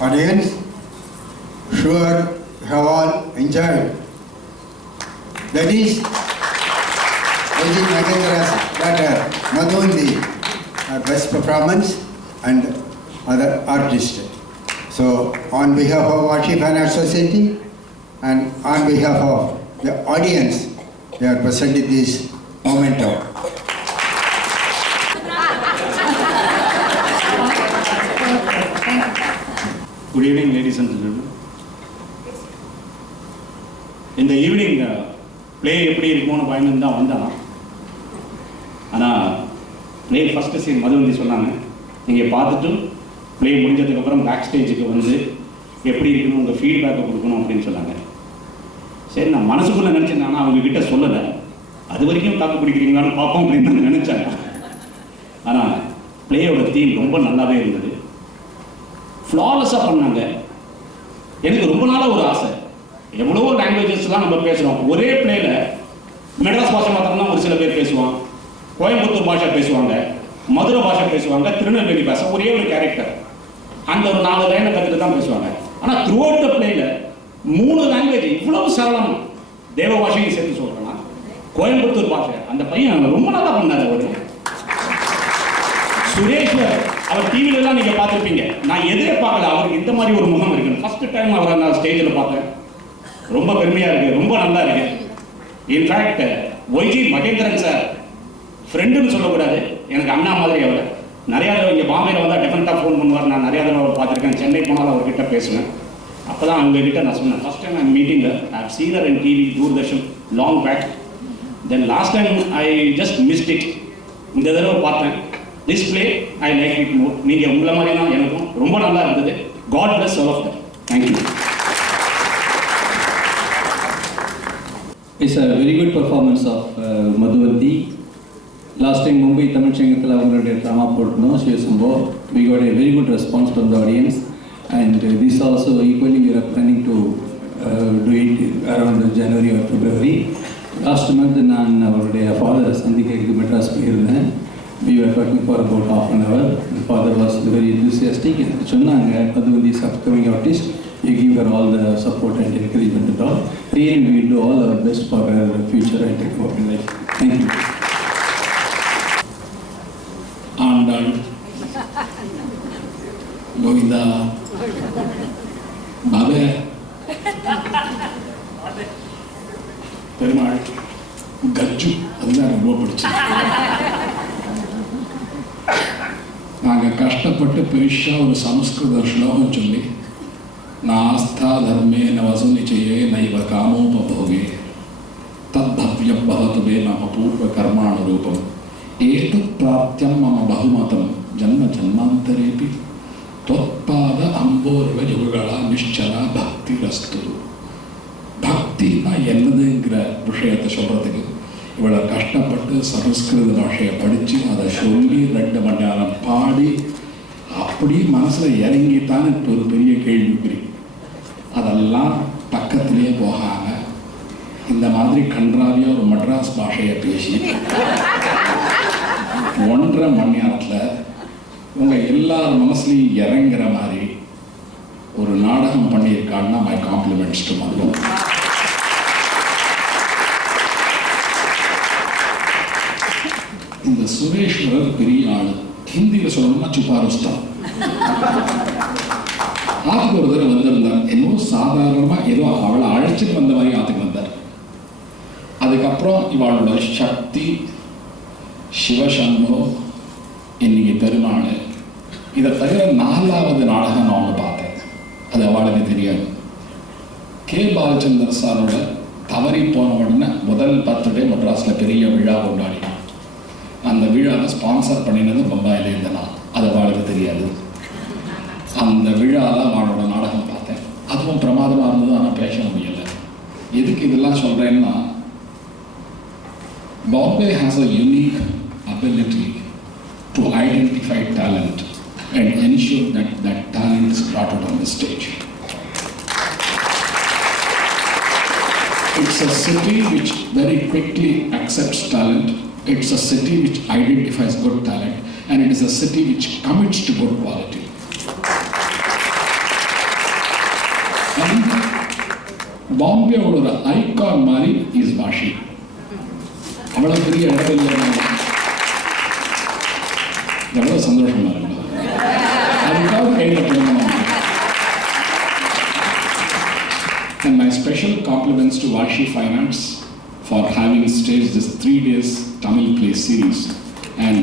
audience, sure you have all enjoyed. That is V.G. Mahendra's daughter Madhundi, her best performance and other artists. So on behalf of Vashi Fine Art Society and on behalf of the audience, we are presenting this memento. Good evening, ladies and gentlemen. In the evening, play எப்படி இருக்குமோன்னு பயந்து தான் வந்தான். ஆனால் play first scene Madhuvanti சொன்னாங்க, நீங்கள் பார்த்துட்டு play முடிஞ்சதுக்கப்புறம் பேக் ஸ்டேஜுக்கு வந்து எப்படி இருக்கணும் உங்கள் ஃபீட்பேக்கை கொடுக்கணும் அப்படின்னு சொன்னாங்க. சரி, நான் மனசுக்குள்ளே நினச்சேன், ஆனால் அவங்கக்கிட்ட சொல்லலை. அது வரைக்கும் தாக்கு பிடிக்கிறீங்களான்னு பார்ப்போம் அப்படின்னு நான் நினச்சேன். ஆனால் ப்ளேயோட தீம் ரொம்ப நல்லாவே இருந்தது, ஃப்ளாலஸாக பண்ணாங்க. எனக்கு ரொம்ப நாளாக ஒரு ஆசை, எவ்வளோ லாங்குவேஜஸ்லாம் நம்ம பேசுகிறோம், ஒரே பிளேயில் மெட்ராஸ் பாஷை மாத்திரம்தான் ஒரு சில பேர் பேசுவான், கோயம்புத்தூர் பாஷை பேசுவாங்க, மதுரை பாஷை பேசுவாங்க, திருநெல்வேலி பாஷை, ஒரே ஒரு கேரக்டர் அந்த ஒரு 4 லைனை கற்றுட்டு தான் பேசுவாங்க. ஆனால் த்ரூ அவுட் த பிளேயில் 3 லாங்குவேஜ் இவ்வளவு சரளம். தேவ பாஷையும் சேர்த்து சொல்கிறேன்னா கோயம்புத்தூர் பாஷை அந்த பையன் ரொம்ப நல்லா பண்ணார். அவர் சுரேஷ்வர், அவர் டிவிலெலாம் நீங்கள் பார்த்துருப்பீங்க. நான் எதிர்பார்க்கல அவருக்கு இந்த மாதிரி ஒரு முகம் இருக்குன்னு. ஃபஸ்ட்டு டைம் அவர் நான் ஸ்டேஜில் பார்த்தேன். ரொம்ப பெருமையாக இருக்குது, ரொம்ப நல்லா இருக்கு. இன்ஃபேக்ட் ஒய்ஜி மகேந்திரன் சார் ஃப்ரெண்டுன்னு சொல்லக்கூடாது, எனக்கு அண்ணா மாதிரி. அவர் நிறையா தடவை இங்கே பாம்பேயில் வந்தால் டெஃபினட்டாக ஃபோன் பண்ணுவார். நான் நிறையா தடவை அவர் பார்த்துருக்கேன். சென்னை போனாலும் அவர்கிட்ட பேசுவேன். அப்போ தான் அவங்ககிட்ட நான் சொன்னேன், first time I'm meeting I have seen her in TV, Doordarshan, long back. Then last time I just missed it. இந்த தடவை பார்த்தேன். This play I like it more. நீங்கள் உங்களை மாதிரி தான் எனக்கும் ரொம்ப நல்லா இருந்தது. God bless all of that. Thank you. It's a very good performance of Madhuvanti. Last time Mumbai Tamil Changathil avங்களுடைய drama போட்டோம் Sivasambo. We got a very good response from the audience, and this also equally we are planning to do it around January or February. Last month நான் அவருடைய father சந்திக்கிறதுக்கு மெட்ராஸ் போயிருந்தேன். We were talking for about half an hour. The father was very enthusiastic. சொன்னாங்க, Madhuvanti is upcoming artist. You give her all the support and encouragement and all. Really, we will do all our best for her future and work in life. Thank you. Andal, Govinda, Babe, Perumal, Gajju, அதுதான் ரொம்ப பிடிச்சது. நாங்கள் கஷ்டப்பட்டு பெருசாக ஒரு சமஸ்கிருத ஸ்லோகம் சொல்லி, नास्था धर्मे न वसुनिचये नैव कामोपभोगे तद्भव्यं भवतु मे मम पूर्वकर्मानुरूपम् एतत् प्राप्त्यं मम बहुमतं जन्म जन्मान्तरेपि त्वत्पाद अम्बोर्वयुगला निश्चला भक्तिरस्तु. பக்தினா என்னதுங்கிற விஷயத்தை சொல்கிறதுக்கு இவ்வளோ கஷ்டப்பட்டு சமஸ்கிருத பாஷையை படித்து அதை சொல்லி 2 மணி நேரம் பாடி அப்படி மனசில் இறங்கித்தான் இப்போ ஒரு பெரிய கேள்விக்குறி. அதெல்லாம் பக்கத்திலே போகாமல் இந்த மாதிரி கன்றாவியாக ஒரு மெட்ராஸ் பாஷையை பேசி 1.5 மணி நேரத்தில் உங்கள் எல்லார் மனசுலையும் இறங்குற மாதிரி ஒரு நாடகம் பண்ணியிருக்காங்கன்னா மை காம்ப்ளிமெண்ட்ஸ் டு மது. இந்த சுரேஷ்வரர் பெரிய ஆள். ஹிந்தியில் சொல்லணும்னா சுப்பாருஸ்தான். ஆத்துக்கு ஒரு தடவை வந்திருந்தார். என்னவோ சாதாரணமாக ஏதோ அவளை அழைச்சிட்டு வந்த மாதிரி ஆத்துக்கு வந்தார். அதுக்கப்புறம் இவளோட சக்தி, சிவசண்மோ, இன்னைக்கு பெருமாள், இதை தவிர 4வது நாடகம் நான் ஒன்று பார்த்தேன். அது அவளுக்கு தெரியாது. கே பாலச்சந்தர் சாரோட தவறி போன உடனே முதல் பர்த்டே மெட்ராஸில் பெரிய விழா கொண்டாடினான். அந்த விழாவை ஸ்பான்சர் பண்ணினது பம்பாயிலேருந்து நான். அது அவளுக்கு தெரியாது. அந்த விழாவில் அவளோட நாடகம் பார்த்தேன். அதுவும் பிரமாதமாக இருந்தது. ஆனால் பேச முடியலை. எதுக்கு இதெல்லாம் சொல்கிறேன்னா, Bombay has a unique ability to identify talent and ensure that that talent is brought out on the stage. It's a city which very quickly accepts talent. It's a city which identifies good talent, and it is a city which commits to good quality. பாம்பேவோட ஒரு icon மாதிரி is washi. அவ்வளோ பெரிய இடத்துல எவ்வளோ சந்தோஷமா இருக்கு. அதுக்காக கையில் பண்ணணும். And my special compliments to Vashi Finance for having staged this 3 days Tamil play series and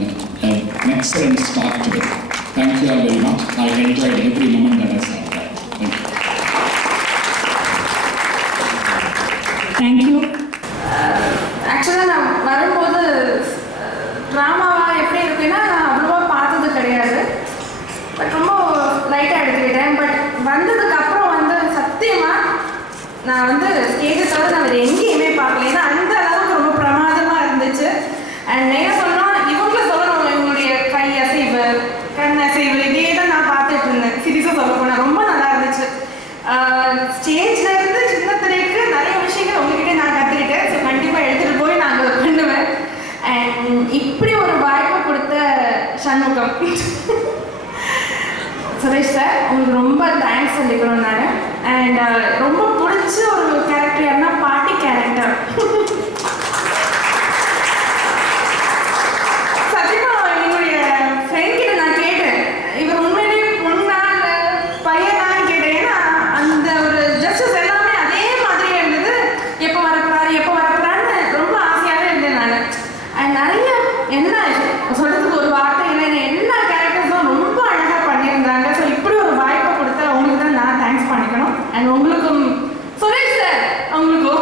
an excellent start to it. Thank you all very much. I enjoyed every moment that I saw there. Thank you. Thank you. Actually, நான் வரும்போது ட்ராமாவா எப்படி இருக்குன்னா நான் அவ்வளோவா பார்த்தது கிடையாது. But ரொம்ப லைட்டாக எடுத்துக்கிட்டேன். பட் வந்ததுக்கு அப்புறம் வந்து சத்தியமாக நான் வந்து ஸ்டேஜை தவிர நான் வேறு எங்கேயுமே பார்க்கல. ஏன்னா அந்த அளவுக்கு ரொம்ப பிரமாதமாக இருந்துச்சு. அண்ட் என்ன சொன்னால் இவங்களை சொல்லணும், இவங்களுடைய கை அசைவு, கண் அசைவு, இதே தான் நான் பார்த்துட்டு இருந்தேன். சீரியஸாக சொல்ல போனால் ரொம்ப நல்லா இருந்துச்சு. ஸ்டேஜில் இருந்து சின்ன திரைக்கு நிறைய விஷயங்கள் உங்ககிட்ட நான் கற்றுக்கிட்டேன். ஸோ கண்டிப்பாக எடுத்துகிட்டு போய் நான் அங்கே பண்ணுவேன். அண்ட் இப்படி ஒரு வாய்ப்பு கொடுத்த சண்முகம் சுரேஷ் சார், உங்களுக்கு ரொம்ப தேங்க்ஸ் சொல்லிக்கணும் நான். அண்ட் ரொம்ப பிடிச்ச ஒரு கேரக்டர் யாருன்னா பாட்டி கேரக்டர். சத்தியமா என்னுடைய ஃப்ரெண்ட் கிட்ட நான் கேட்டேன், இவர் உண்மையிலேயே பொண்ணா இல்லை பையனான்னு கேட்டேன். ஏன்னா அந்த ஒரு ஜஸ்டிஸ் எல்லாமே அதே மாதிரியே இருந்தது. எப்போ வரப்போறான்னு ரொம்ப ஆசையாகவே இருந்தேன் நான். அண்ட் நிறைய என்ன சொல்றதுக்கு ஒரு வார்த்தை இல்லை, எல்லா கேரக்டர்ஸும் ரொம்ப அழகாக பண்ணியிருந்தாங்க. ஸோ இப்படி ஒரு வாய்ப்பை கொடுத்தா உங்களுக்கு தான் நான் தேங்க்ஸ் பண்ணிக்கணும். அண்ட் உங்களுக்கும் சுரேஷ் சார், உங்களுக்கும்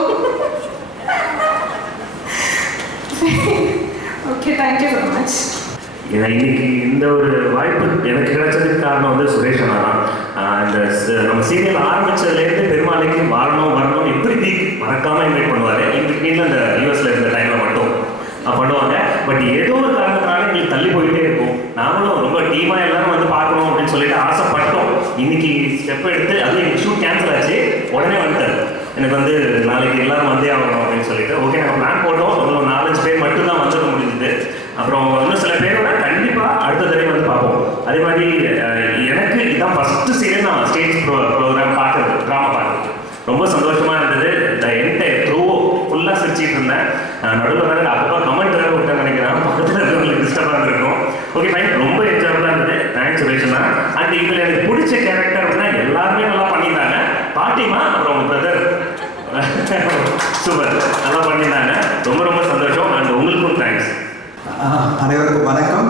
ஓகே, தேங்க்யூ ஸோ மச். இன்னைக்கு இந்த ஒரு வாய்ப்பு எனக்கு கிடைச்சதுக்கு காரணம் வந்து சுரேஷ் அண்ணா தான். இந்த நம்ம சீரியல் ஆரம்பிச்சதுலேருந்து பெருமாளைக்கு வரணும் எப்படி மறக்காமல் இன்வைட் பண்ணுவார். எங்களுக்கு இந்த யூஎஸ்ல இருந்த டைமில் மட்டும் பண்ணுவாங்க. பட் ஏதோ ஒரு காரணத்தினால எங்களுக்கு தள்ளி போயிட்டே இருக்கும். நாமளும் ரொம்ப டீமாக எல்லாரும் வந்து பார்க்கணும் அப்படின்னு சொல்லிட்டு ஆசைப்பட்டோம். இன்னைக்கு ஸ்டெப் எடுத்து அது எனக்கு ஷூட் கேன்சல் ஆச்சு. உடனே வந்துட்டார், எனக்கு வந்து நாளைக்கு எல்லாரும் வந்தே ஆகணும் அப்படின்னு சொல்லிட்டு. ஓகே, நாங்கள் பிளான் போட்டோம். ஒரு 4-5 பேர் மட்டும் தான் வந்துட முடிஞ்சுது. அப்புறம் இன்னும் சில பேரோட கண்டிப்பாக அடுத்த தடவை வந்து பார்ப்போம். அதே மாதிரி எனக்கு இதான் ஃபஸ்ட்டு சீரியல் நான் ஸ்டேஜ் ப்ரோக்ராம் பார்க்குறது, ட்ராமா பார்க்குறது ரொம்ப சந்தோஷமாக இருந்தது. இந்த என்டையர் த்ரூ ஃபுல்லாக சிரிச்சிட்டு இருந்தேன். நடுவில் வேறு அப்பப்போ கமெண்ட் வேறு விட்டேன்னு நினைக்கிறேன். பக்கத்தில் இருக்கிறவங்களுக்கு டிஸ்டர்பாக இருக்கும். ஓகே ஃபைன், ரொம்ப என்ஜாயபுளாக இருந்தது. தேங்க்ஸ் சுரேஷ்னா. அண்ட் இதில் எனக்கு பிடிச்ச கேரக்டர் அப்படின்னா எல்லாருமே நல்லா பண்ணியிருந்தாங்க. பாட்டிமா அப்புறம் உங்கள் பிரதர் சூப்பர் நல்லா பண்ணியிருந்தாங்க. ரொம்ப ரொம்ப சந்தோஷம். அண்ட் உங்களுக்கும் தேங்க்ஸ். அனைவருக்கும் வணக்கம்.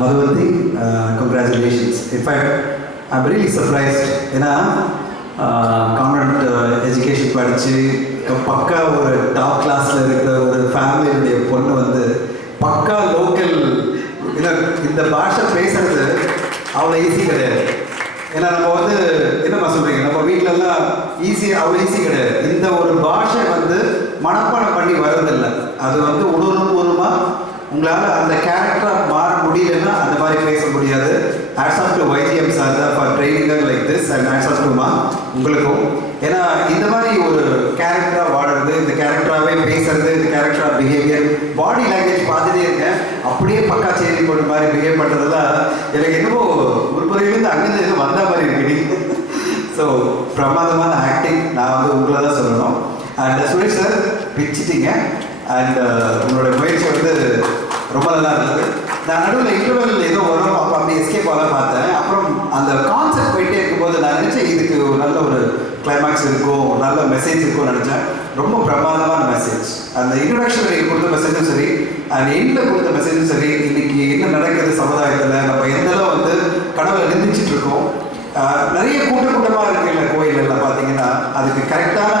Madhuvanti, congratulations. In fact I am really surprised. ஏன்னா கான்வென்ட் எஜுகேஷன் படித்து பக்கா ஒரு டாப் கிளாஸில் இருக்கிற ஒரு ஃபேமிலியுடைய பொண்ணு வந்து பக்கா லோக்கல் இந்த பாஷை பேசுறது அவ்வளோ ஈஸி கிடையாது. ஏன்னா நம்ம வந்து என்னம்மா சொல்கிறீங்க, நம்ம வீட்டிலலாம் அவ்வளோ ஈஸி கிடையாது. இந்த ஒரு பாஷை வந்து மனப்பாடம் பண்ணி வர்றதில்லை. அது வந்து உணர்வுபூர்வமாக உங்களால் அந்த கேரக்டராக மாற முடியலன்னா அந்த மாதிரி பேச முடியாது. Hats off to YGM sir தான் for training like this. And hats off டுமா உங்களுக்கும். ஏன்னா இந்த மாதிரி ஒரு கேரக்டராக வாடுறது, இந்த கேரக்டராகவே பேசுறது, இந்த கேரக்டராக பிஹேவியர், பாடி லாங்குவேஜ் பார்த்துட்டே இருக்கேன். அப்படியே பக்கா சேரி போட்ட மாதிரி பிஹேவ் பண்ணுறதுலாம் எனக்கு என்னவோ முற்புறையிலேருந்து அங்கேருந்து எதுவும் வந்த மாதிரி இருக்கு. ஸோ பிரமாதமான ஆக்டிங். நான் வந்து உங்களை தான் சொல்லணும். அண்ட் சுரேஷ் சார் பிடிச்சிட்டிங்க. அண்ட் உங்களோட முயற்சி வந்து ரொம்ப நல்லா இருந்தது. நான் நடுவில் இன்டர்வல் ஏதோ வரும், அப்போ அப்படி எஸ்கேப் ஆக பார்த்தேன். அப்புறம் அந்த கான்செப்ட் போயிட்டே இருக்கும்போது நான் நினச்சேன் இதுக்கு ஒரு நல்ல ஒரு கிளைமேக்ஸ் இருக்கும், ஒரு நல்ல மெசேஜ் இருக்கும்னு நினச்சேன். ரொம்ப பிரமாதமான மெசேஜ். அந்த இன்ட்ரடக்ஷன் கொடுத்த மெசேஜும் சரி, அந்த எண்டில் கொடுத்த மெசேஜும் சரி, இன்னைக்கு என்ன நடக்குது சமுதாயத்தில், நம்ம எந்தளவு வந்து கடவுளை நிந்திச்சிட்டு இருக்கோம். நிறைய கூட்டமாக இருக்குல்ல கோயிலெல்லாம் பார்த்தீங்கன்னா, அதுக்கு கரெக்டான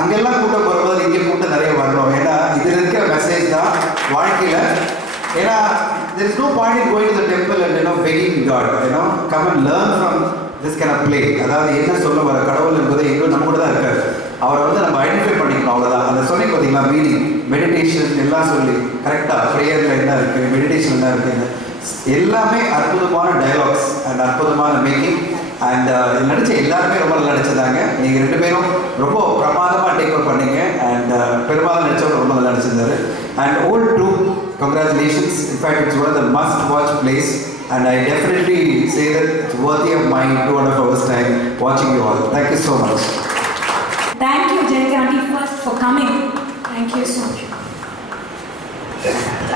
அங்கெல்லாம் கூட்டம் வரும்போது இங்கே கூட்டம் நிறைய வரணும். ஏன்னா இதில் இருக்கிற மெசேஜ் தான் வாழ்க்கையில். ஏன்னா there is no point in going to the temple and begging God, come and learn from this kind of play. அதாவது என்ன சொல்ல வர கடவுள் என்பது எங்கோ நம்ம கூட தான் இருக்காரு. அவரை வந்து நம்ம ஐடென்டிஃபை பண்ணிக்கணும், அவ்வளோதான். அந்த சொல்லி பார்த்தீங்களா மீனிங், மெடிடேஷன் எல்லாம் சொல்லி கரெக்டாக ப்ரேயரில் என்ன இருக்குது, மெடிடேஷன் என்ன இருக்குன்னு எல்லாமே அற்புதமான டயலாக்ஸ் அண்ட் அற்புதமான மேக்கிங். அண்ட் நடித்த எல்லாருமே ரொம்ப நல்லா நடிச்சிருந்தாங்க. நீங்கள் 2 பேரும் ரொம்ப பிரமாதமாக டேக் அவுட் பண்ணீங்க. அண்ட் பெரும்பாலும் நடித்தவங்க ரொம்ப நல்லா நடிச்சிருந்தாரு. And old true, congratulations. In fact, it's one of the must-watch plays. And I definitely say that it's worthy of my 2.5 hours time watching you all. Thank you so much. Thank you, Jay. for coming. Thank you so much.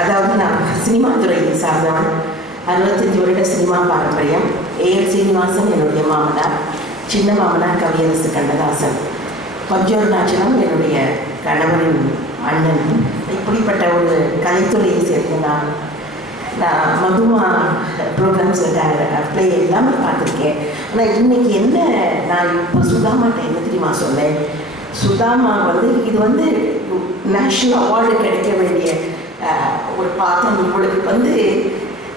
அதாவது நான் cinema துறையை சார்ந்தவன். 65 வருட cinema பாரம்பரியம். AL Srinivasan என்னுடைய மாமனார், சின்ன மாமனார் கவியரசு கண்ணதாசன், பஞ்சோர்நாச்சலம் என்னுடைய கணவரின் அண்ணன். இப்படிப்பட்ட ஒரு கலைத்துறையை சேர்ந்த நான் மதுமா ப்ரோக்ராம்ஸ் ப்ளே எல்லாமே பார்த்துருக்கேன். ஆனால் இன்னைக்கு என்ன, நான் இப்போ சுதாமாட்ட என்ன தெரியுமா சொன்னேன், சுதாமா இது நேஷ்னல் அவார்டு கிடைக்க வேண்டிய ஒரு பாத்திரம். உங்களுக்கு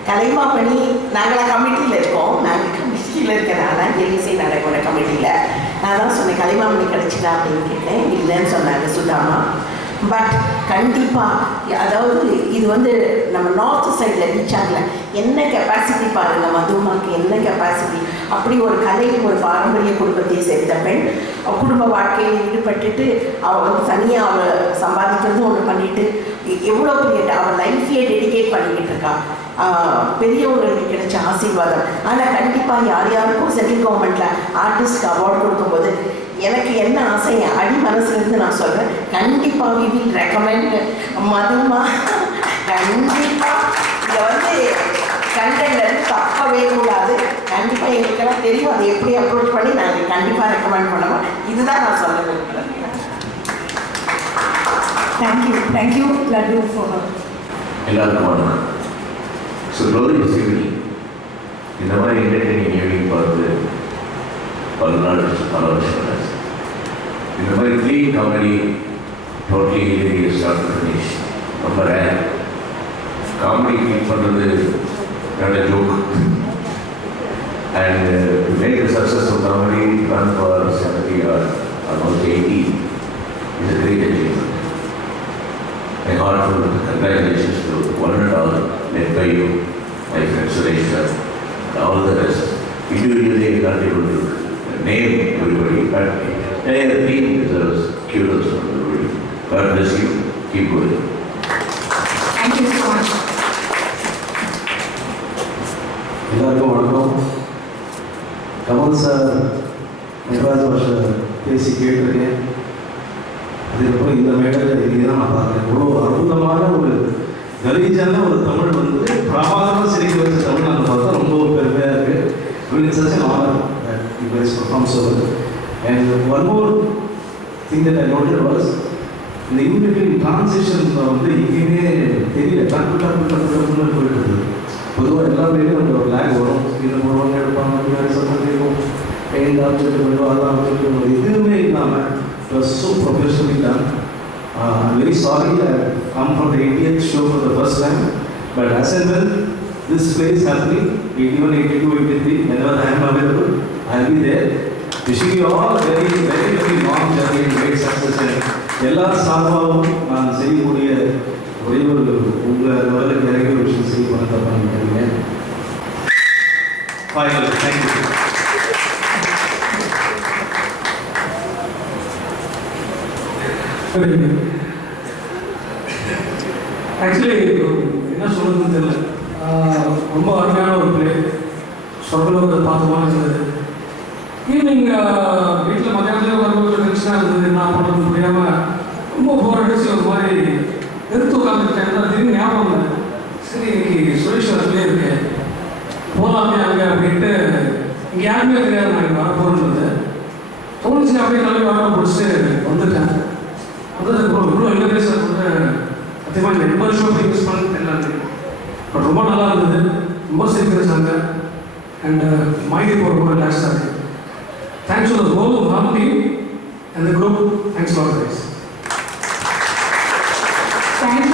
கலைமாமணி நாங்களாம் கமிட்டியில் இருக்கோம், நாங்கள் கமிட்டியில் இருக்கிறனால எல்இசை நடைமுறை கமிட்டியில் நான் தான் சொன்னேன் கலைமாமணி கிடைச்சிடா அப்படின்னு கேட்டேன். இல்லைன்னு சொன்னாங்க சுதாமா. பட் கண்டிப்பாக அதாவது இது நம்ம நார்த் சைடில் ரீச் ஆகல. என்ன கெப்பாசிட்டி பாருங்கள், மதுமாக்கு என்ன கெப்பாசிட்டி. அப்படி ஒரு கலை, ஒரு பாரம்பரிய குடும்பத்தை சேர்ந்த பெண் குடும்ப வாழ்க்கையில் ஈடுபட்டுட்டு அவள் தனியாக அவள் சம்பாதிக்கிறதும் ஒன்று பண்ணிட்டு எவ்வளோ பெரிய அவள் லைஃப்பையே டெடிகேட் பண்ணிக்கிட்டு இருக்கா. பெரியவங்களுக்கு கிடைச்ச ஆசீர்வாதம். ஆனால் கண்டிப்பாக யாருக்கும் சென்ட்ரல் கவர்மெண்ட்டில் ஆர்டிஸ்ட்க்கு அவார்டு கொடுக்கும்போது எனக்கு என்ன ஆசை, என் அடி மனசுலேருந்து நான் சொல்கிறேன், கண்டிப்பாக வி வில் ரெக்கமெண்ட் மதுமா. கண்டிப்பாக இதை கண்டென்ட்லேருந்து தப்பவே கூடாது. கண்டிப்பாக எங்களுக்கெல்லாம் தெரியும் அதை எப்படி அப்ரோச் பண்ணி நாங்கள் கண்டிப்பாக ரெக்கமெண்ட் பண்ணுவோம். இதுதான் நான் சொல்ல விரும்புகிறேன். தேங்க்யூ லட்டு ஃபார் எல்லாருக்கும் வணக்கம். ஸோ க்ளோரி சிவில் இந்த மாதிரி என்டர்டெய்னிங் ஈவினிங் பார்த்து பல வருஷம் இந்த மாதிரி clean comedy totally start finish ரொம்ப ரேர். காமெடி க்ளீன் பண்ணுறது நல்ல joke and make the success of comedy run for 70 or almost 80 is a great achievement. My heartfelt congratulations to one and all, led by you, my friend Suresh sir, all the rest. Individually, I can't able to name everybody, but the team deserves kudos from everybody. God bless you. Keep going. Thank you so much. எல்லாருக்கும் வணக்கம். Kamal sir Madras பாஷை பேசி கேட்டிருக்கேன். அதுக்கப்புறம் இந்த மேடையில் இன்றைக்கி தான் நான் பார்த்தேன். இவ்வளோ அற்புதமான ஒரு கலீஜான ஒரு தமிழ் பிரமாதமாக சிரிக்க வச்ச தமிழ் நாங்கள் பார்த்தா ரொம்ப பெருமையாக இருக்குது. It's such an honor that you guys perform so well. And one more thing that I noted was இந்த in-between transition எங்கேயுமே தெரியல. டக்குன்னு போயிட்டு இருக்குது. பொதுவாக எல்லா பேரும் அந்த ஒரு லேக் வரும். ஸ்பீடில் போடுவாங்க, எடுப்பாங்க, பின்னாடி சத்தம் கேட்கும், பெயிண்ட் ஆப்ஜெக்ட் பண்ணுவோம், அதெல்லாம் ஆப்ஜெக்ட் எதுவுமே இல்லாமல் it was so professionally done. I'm very sorry I come from the 80th show for the first time, but as and when this play is happening, 81, 82, 83, whenever I am available, I'll be there. Wishing you all a very, very, very long journey and great success. எல்லா சார்பாகவும் நான் செய்யக்கூடிய ஒரே ஒரு உங்கள் லெவலுக்கு இறங்கிய ஒரு விஷயம் செய்ய பண்ண தப்பாக நினைக்கிறேன். தேங்க்யூ. ஆக்சுவலி என்ன சொல்கிறதுன்னு தெரியல. ரொம்ப அருமையான ஒரு பிளே, சொர்க்கலோக பார்த்தமான இருந்தது. ஈவினிங் வீட்டில் மத்தியானத்தில் வரும்போது டென்ஷனாக இருந்தது, என்ன பண்ணுறது முடியாமல் ரொம்ப போர் அடிச்சு ஒரு மாதிரி எடுத்து உட்காந்துட்டேன். திடீர்னு ஞாபகம் இல்லை, சரி இன்னைக்கு சுரேஷ் வரத்துலேயே இருக்கேன், போகலாமே அங்கே அப்படின்ட்டு. இங்கே யாருமே தெரியாது நான் இங்கே வரப்போகிறது தோணுச்சு. அப்படியே நல்லா வர பிடிச்சிட்டு வந்துட்டேன். அதுக்கப்புறம் இவ்வளோ இன்டர்நேஷனல் சத்தியமாக இந்த 80 ஷோ யூஸ் பண்ண தெரியல. பட் ரொம்ப நல்லா இருந்தது, ரொம்ப சிரிக்கிறாங்க. அண்ட் மைண்ட் இப்போ ரொம்ப ரிலாக்ஸாக இருக்குது. Thanks to the whole hard team and the group. Thanks for this. Thank you.